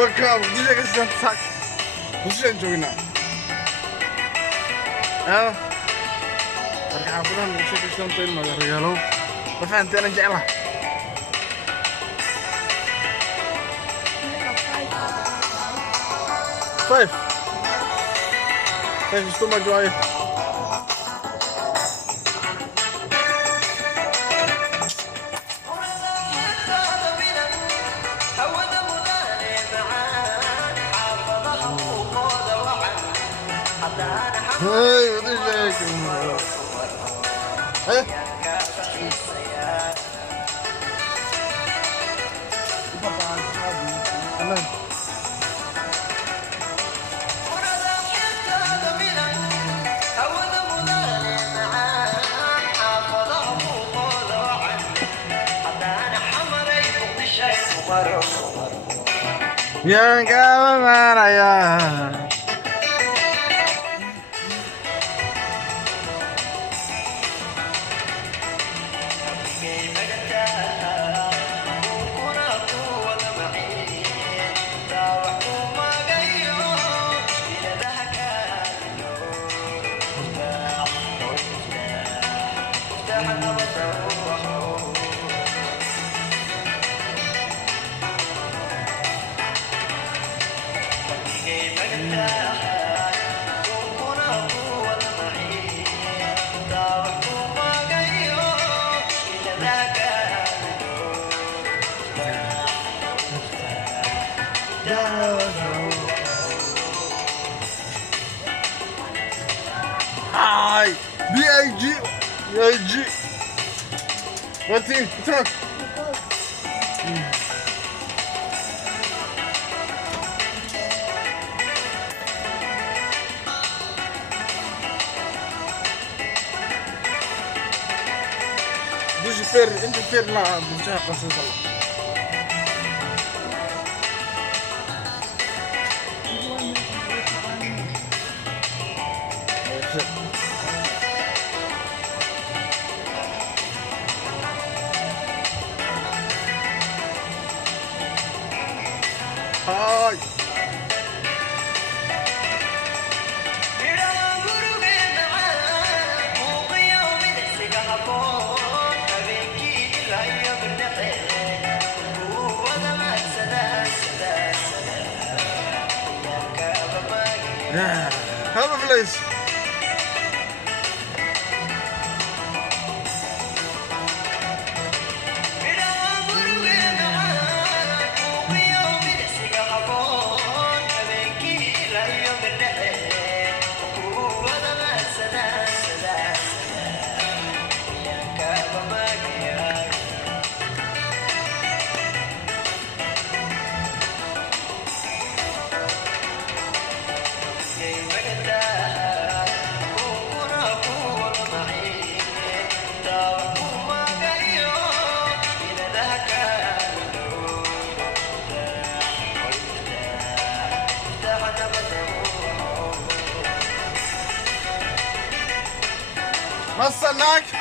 Welcome, DJ Kassan Sak. Hussein joogna. Marka xaafadahan uu sheekay shanto in madax regaalo. Ma fahanteen aan jeclahay. Five is too much joy. Hey, what is that? Hey. Yang kau maraya. Hi, B.I.G. B.I.G. What's up? دوش انت فير لا بنجاها قصة الله. هاي have a place. What's that, Nike?